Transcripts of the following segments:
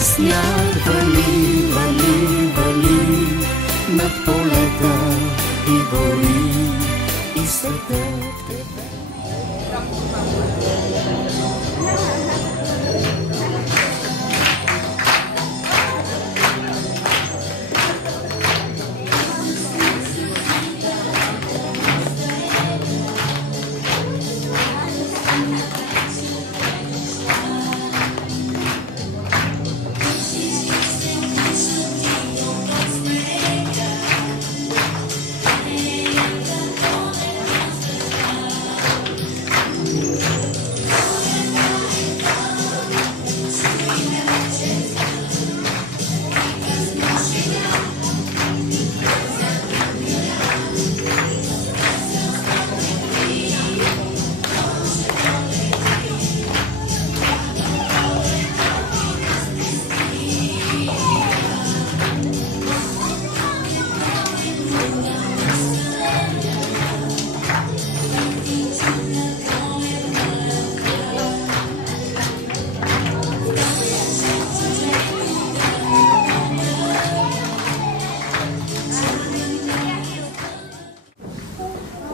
Сняг вали, вали, вали над полета и гори и светът в тебе.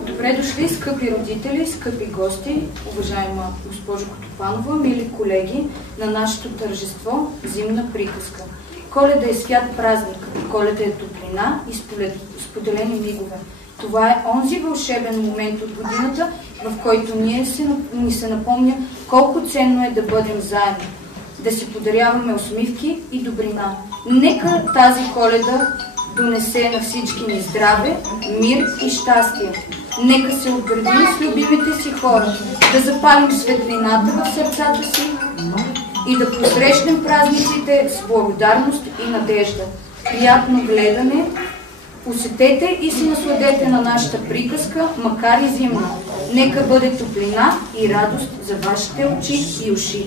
Добре дошли, скъпи родители, скъпи гости, уважаема госпожо Котопанова, мили колеги, на нашето тържество Зимна приказка. Коледа е свят празник, Коледа е топлина и споделени мигове. Това е онзи вълшебен момент от годината, в който ни се напомня колко ценно е да бъдем заедно, да си подаряваме усмивки и добрина. Нека тази Коледа донесе на всички ни здраве, мир и щастие. Нека се отградим с любимите си хора, да запалим светлината в сърцата си и да посрещнем празниците с благодарност и надежда. Приятно гледане! Посетете и си насладете на нашата приказка, макар и зимна. Нека бъде топлина и радост за вашите очи и уши.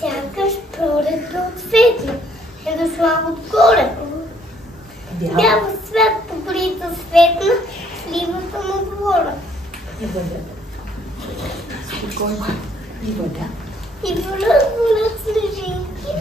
Сякаш пролетно цвети е дошла отгоре. Бял свят покрита светна, сливата на двора. И вода. Спокойно. И вода. И волят снежинки.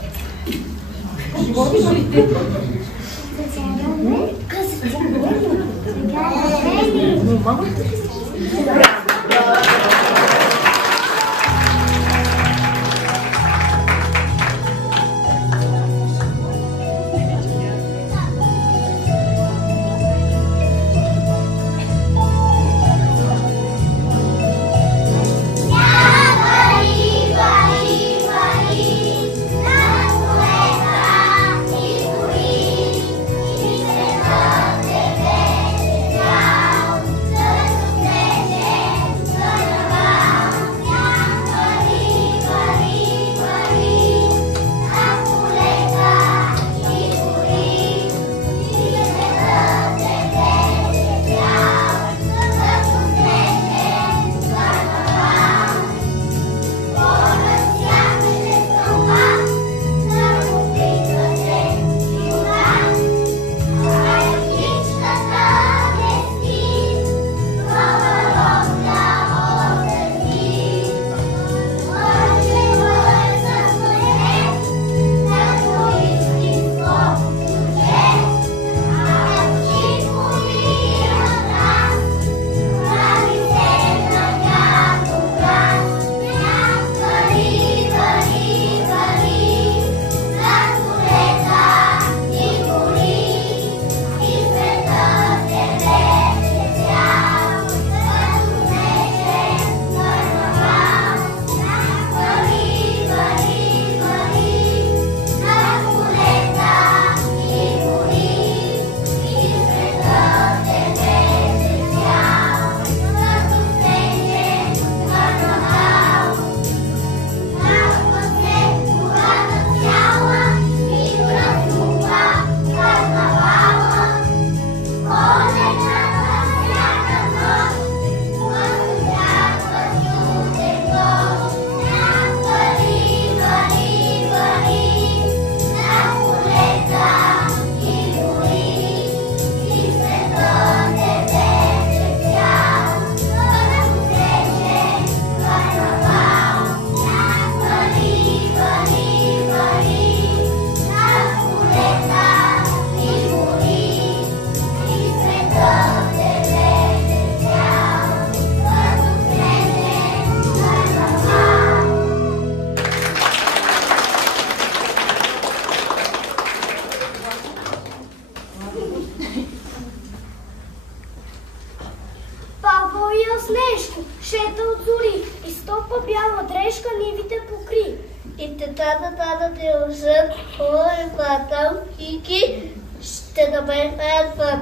Боя снежко, шета от зори, и стопа бяла дрежка нивите покри. И тата те усъд, хубави платъл, хики, ще да бе път.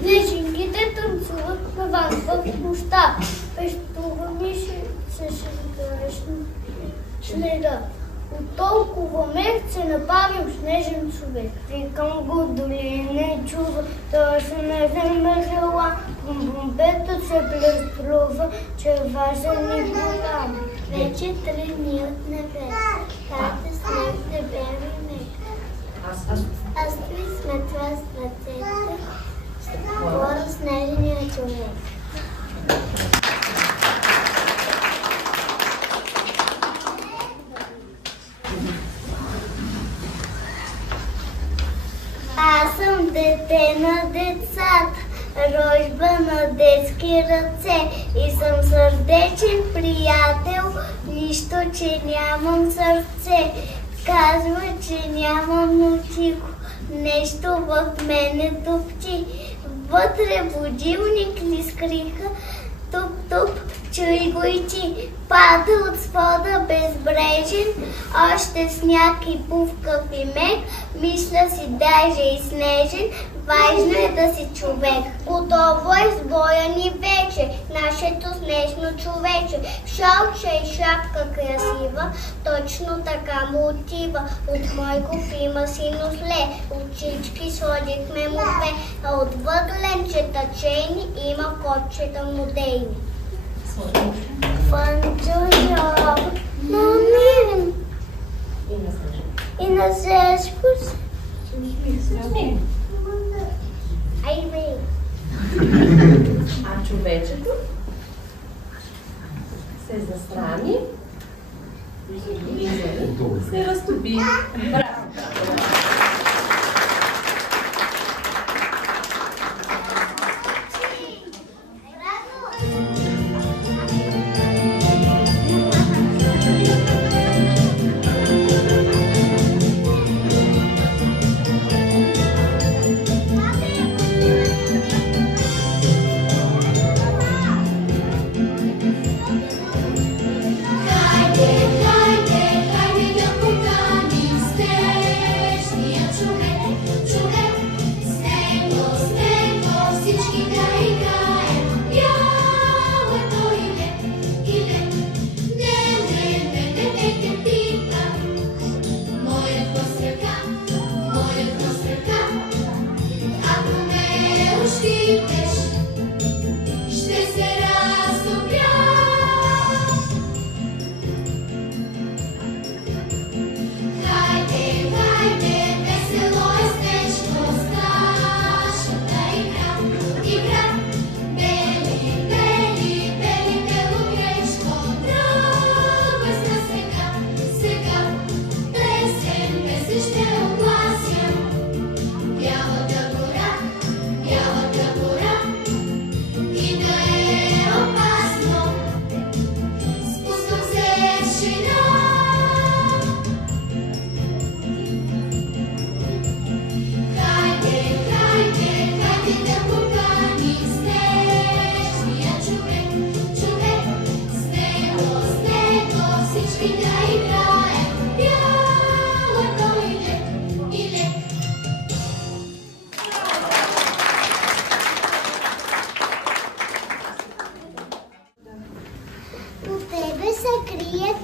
Снежинките танцуват навън в нощта. Пещува ми се грешно следа. От толкова мер се набавил снежен човек. Викам го, дали не чува, той снежен мъжела. Бомбетът се плеструва, че е важен и голям. Вече 3 дни от небе, кате снег небе ми мека. Аз ви сметва с ръцете, хора снежения човек. Аз съм дете на децата, рожба на детски ръце и съм сърдечен приятел, нищо, че нямам сърце. Казва, че нямам очико, нещо в мене топчи. Вътре будилник ли скриха, туп-туп, чуй го и ти. Пада от свода безбрежен, още сняг и пувкав и мек, мисля си даже и снежен, важно е да си човек. Готово е с боя ни вече, нашето снежно човече. Шалча и шапка красива, точно така му отива. От Мойков има синосле, очички сложихме му 2, а от въгленчета чейни има котчета модейни. Фанчо но мирен и на Сешкус. Айде. А човечето се засрами и се разтопи. Браво!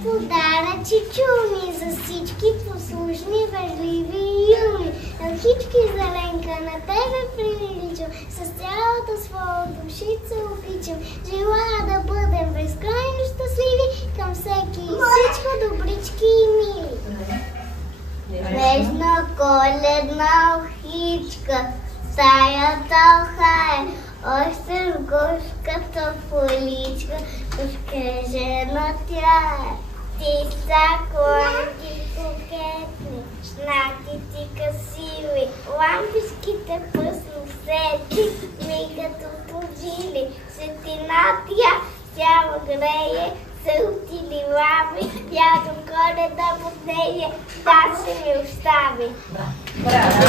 подаръчи чуми за всички послушни, важливи и юми. Елхички зеленка, на тебе приличам, с цялата своя душица обичам. Желая да бъдем безкрайно щастливи към всеки и всичко добрички и мили. Нежна коледна елхичка, стаята лхае, още с горската поличка, скрежена тя е. Ти са клонки кокетни, шнаките красиви, лампичките пъсносети, мигат от ожили, светлина тя, тя грее, сълти мисли мами, дядо Коледа под нея, да се ми остави. Браво!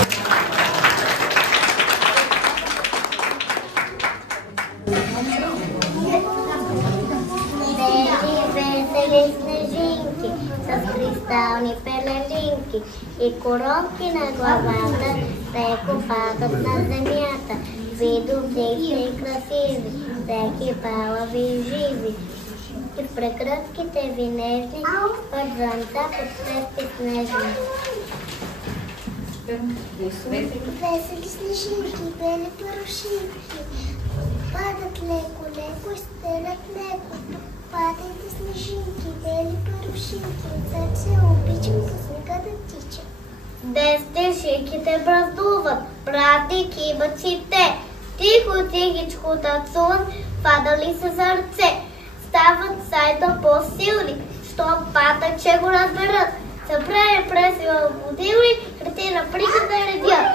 Весели снежинки с кристални пелеринки и коронки на главата, леко падат на земята. Видовдихте и красиви, всеки палави и живи. И в прегръдките ви нежни, първанта под цвети снежни. Весели снежинки, бели парушинки, падат леко, леко и стелят леко. Падайте снежинки, бели парушинки, отзад се обичам с снега да тича. Днес снежинките празнуват, празник имат си те. Тихо, тихичко танцуват, падали се сърце. Стават сайда по-силни, щом падат, че го разберат. Събрали пресила будилни, храти на прика да редят.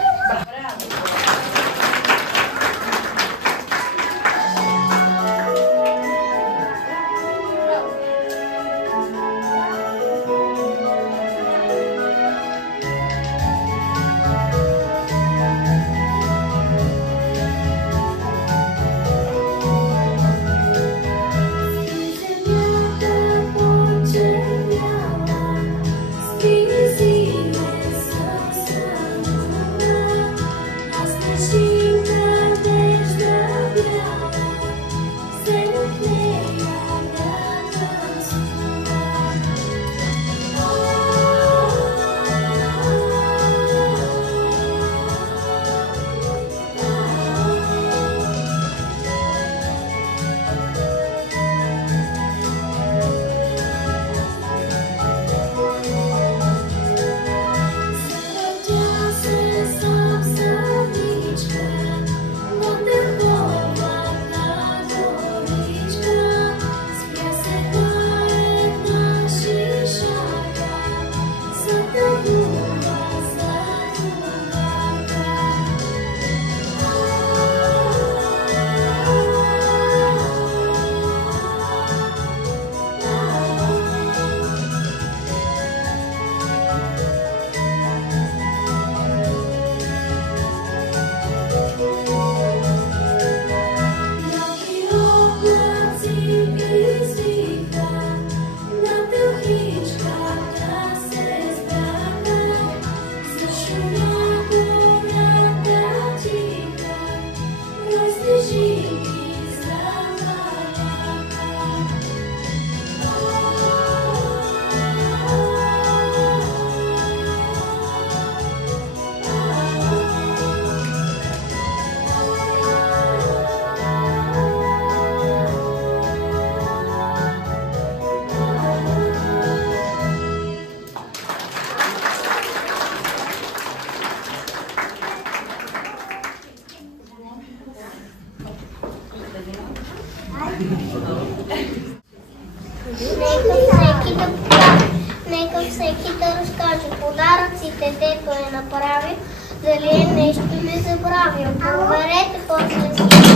Нека всеки да разкаже подаръците, дето е направил, дали е нещо ли забравил. Проверете после всички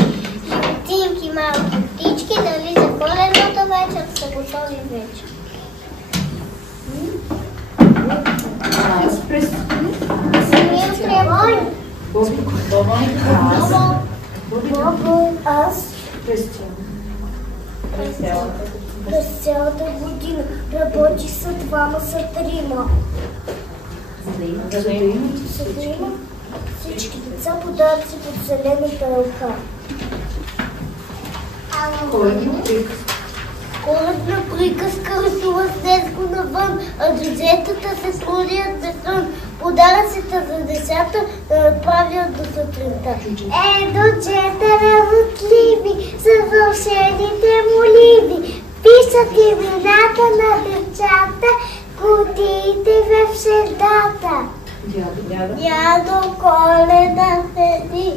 животинки, малки птички, дали за коледната вечер са готови вече. Аз през цялата година работи са двама, са трима. За да има всички деца подаръци под зелената елха. Коледна приказка рисува снежко навън, а децетата се слудят безсън. Подаръците за децата да направят до сутринта. Дочета работливи, с вълшебните моливи, пишат имената на децата, кутиите в седата. Дядо Коледа седи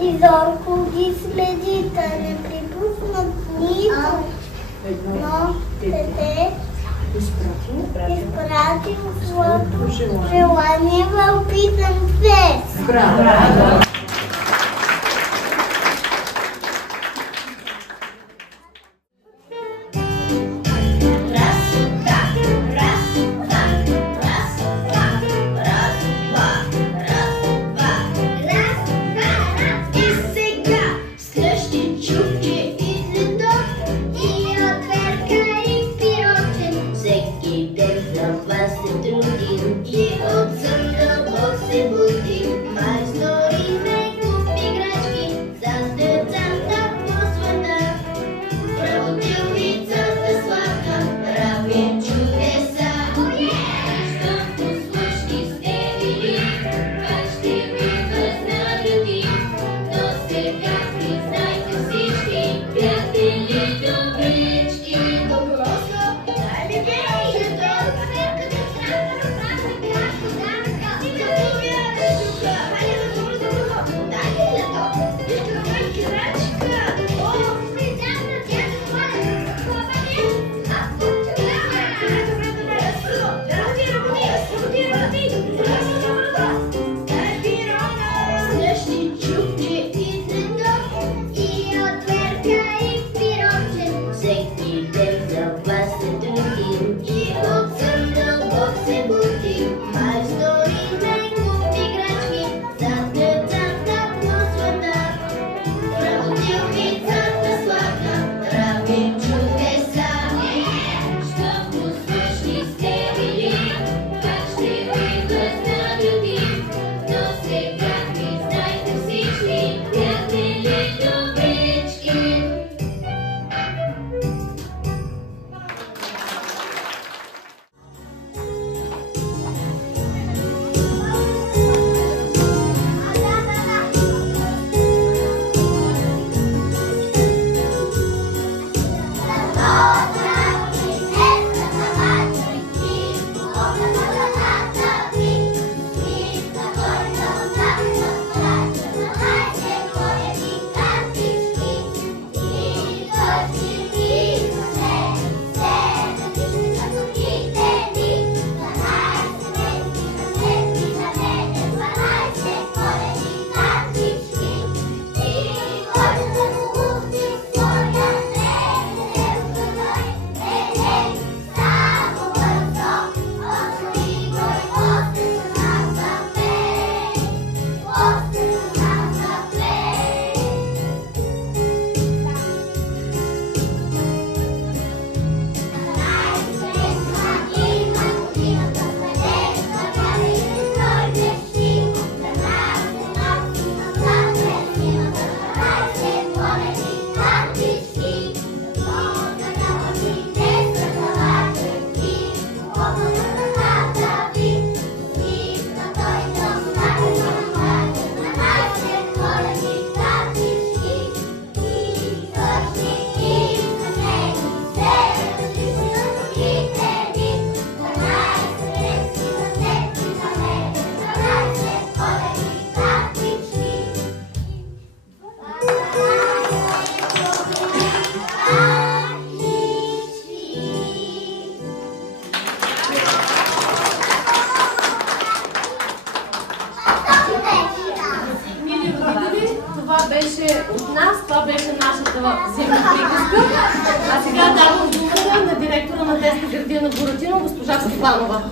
и зорко ги следи, да не припуснат нито. Но дете изпратил своето желание в писан цвет. Браво! беше от нас, това беше нашата зимна приказка. А сега давам думата на директора на детска градина Буратино, госпожа Стефанова.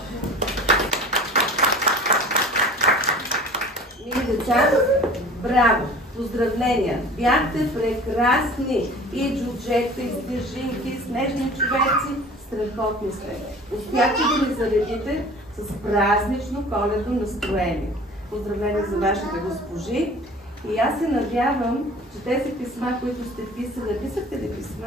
Мили деца, браво! Поздравления! Бяхте прекрасни! И джуджета, и снежинки, и снежни човеци. Страхотни сте! Успяхте да ни заредите с празнично коледно настроение. Поздравления за вашите госпожи. И аз се надявам, че тези писма, които сте писали, писахте ли писма?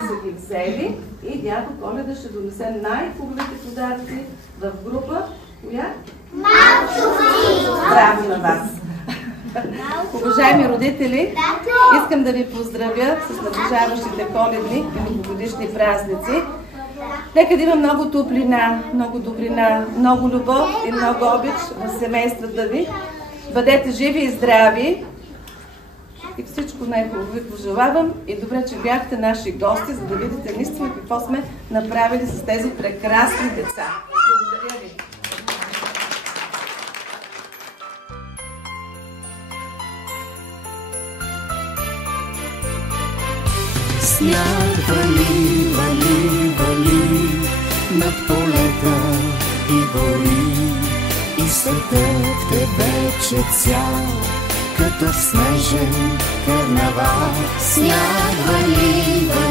Са ги взели и дядо Коледа ще донесе най-хубавите подаръци в група. Коя? Малчуци! Браво на вас! Уважаеми родители, искам да ви поздравя с наближаващите коледни и новогодишни празници. Нека да има много топлина, много добрина, много любов и много обич в семействата ви. Бъдете живи и здрави! И всичко най-хубаво ви пожелавам и добре, че бяхте наши гости, за да видите наистина какво сме направили с тези прекрасни деца. Благодаря ви! Сняг вали, вали, вали над полета и гори, и светът е вече цял, като снежен карнавал. Сняг вали, вали.